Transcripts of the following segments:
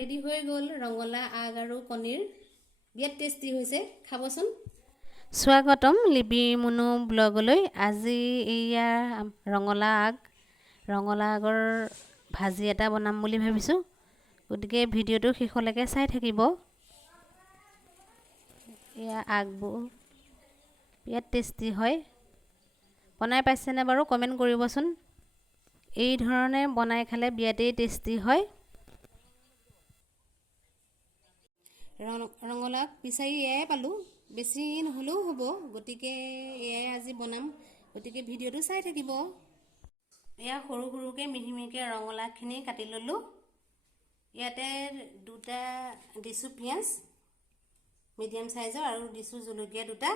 ready হৈ গ'ল ৰঙলা আগ আৰু কণীৰ বিৰাট টেষ্টি হৈছে খাবচোন স্বাগতম লিপি মুনু ব্লগলৈ আজি এয়া ৰঙলা আগৰ ভাজি এটা বনাম বুলি ভাবিছোঁ গতিকে ভিডিঅ'টো শেষলৈকে চাই থাকিব এয়া আগবোৰ বিৰাট টেষ্টি হয় বনাই পাইছেনে বাৰু কমেণ্ট কৰিবচোন এই ধৰণে বনাই খালে বিৰাটেই টেষ্টি হয় ৰঙলাও বিচাৰি এয়াই পালোঁ বেছি নহ'লেও হ'ব গতিকে এয়াই আজি বনাম গতিকে ভিডিঅ'টো চাই থাকিব এয়া সৰু সৰুকৈ মিহি মিহিকৈ ৰঙলাওখিনি কাটি ল'লোঁ ইয়াতে দুটা দিছোঁ পিঁয়াজ মিডিয়াম চাইজৰ আৰু দিছোঁ জলকীয়া দুটা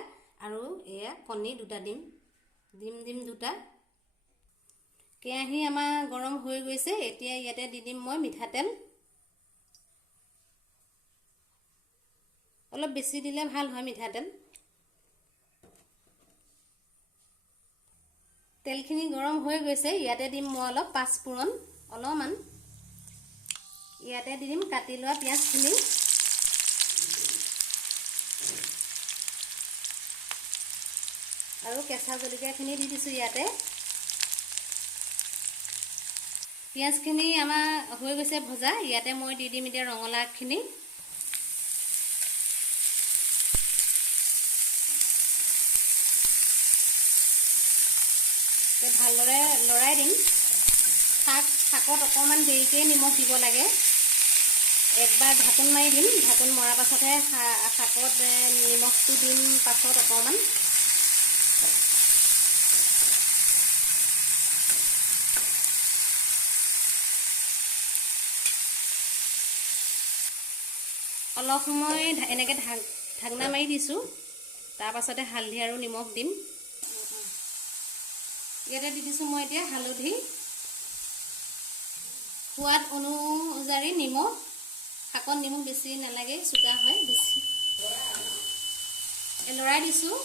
আৰু এয়া কণী দুটা ডিম দুটা কেৰাহী আমাৰ গৰম হৈ গৈছে এতিয়া ইয়াতে দি দিম মই মিঠাতেল অলপ বেছি দিলে ভাল হয় মিঠাতেল তেলখিনি গৰম হৈ গৈছে ইয়াতে দিম মই অলপ পাঁচফোৰণ অলপমান ইয়াতে দি দিম কাটি লোৱা পিঁয়াজখিনি আৰু কেঁচা জলকীয়াখিনি দি দিছোঁ ইয়াতে পিঁয়াজখিনি আমাৰ হৈ গৈছে ভজা ইয়াতে মই দি দিম এতিয়া ৰঙলাও আগখিনি ভালদৰে লৰাই দিম শাকত অকণমান দেৰিকৈ নিমখ দিব লাগে একবাৰ ঢাকোন মাৰি দিম ঢাকোন মৰাৰ পাছতহে শাকত নিমখটো দিম পাছত অকণমান অলপ সময় এনেকৈ ঢাকনা মাৰি দিছোঁ তাৰ পাছতে হালধি আৰু নিমখ দিম ইয়াতে দি দিছোঁ মই এতিয়া হালধি সোৱাদ অনুযায়ী নিমখ শাকত নিমখ বেছি নালাগে চোকা হয় বেছি লৰাই দিছোঁ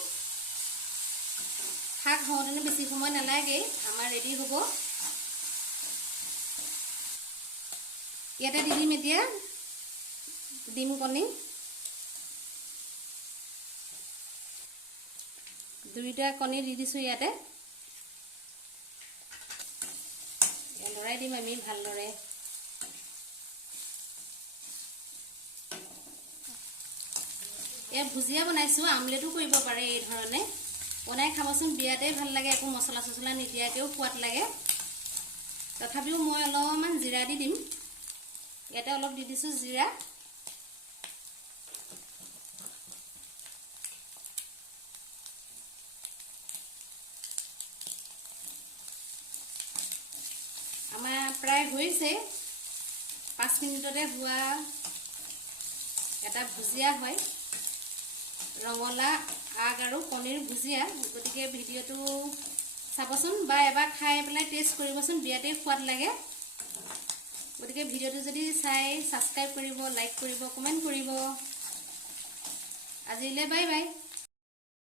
শাক হওঁতেনে বেছি সময় নালাগে আমাৰ ৰেডি হ'ব ইয়াতে দি দিম এতিয়া ডিম কণী দুইটা কণী দি দিছোঁ ইয়াতে লৰাই দিম আমি ভালদৰে এয়া ভুজিয়া বনাইছোঁ আমলেটো কৰিব পাৰে এই ধৰণে বনাই খাবচোন বিৰাটেই ভাল লাগে একো মছলা চছলা নিদিয়াকৈও সোৱাদ লাগে তথাপিও মই অলপমান জিৰা দি দিম ইয়াতে অলপ দি দিছোঁ জিৰা আমাৰ প্ৰায় হৈছে 5 মিনিটতে হোৱা এটা ভুজিয়া হয় ৰঙলা আগ আৰু কণীৰ ভুজিয়া গতিকে ভিডিঅ'টো চাবচোন বা এবাৰ খাই পেলাই টেষ্ট কৰিবচোন বিৰাটেই সোৱাদ লাগে গতিকে ভিডিঅ'টো যদি চাই ছাবস্ক্ৰাইব কৰিব লাইক কৰিব কমেণ্ট কৰিব আজিলৈ বাই বাই